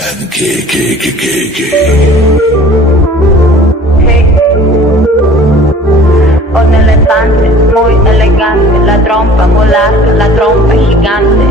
and K. Un elefante muy elegante, la trompa mulata, la trompa gigante.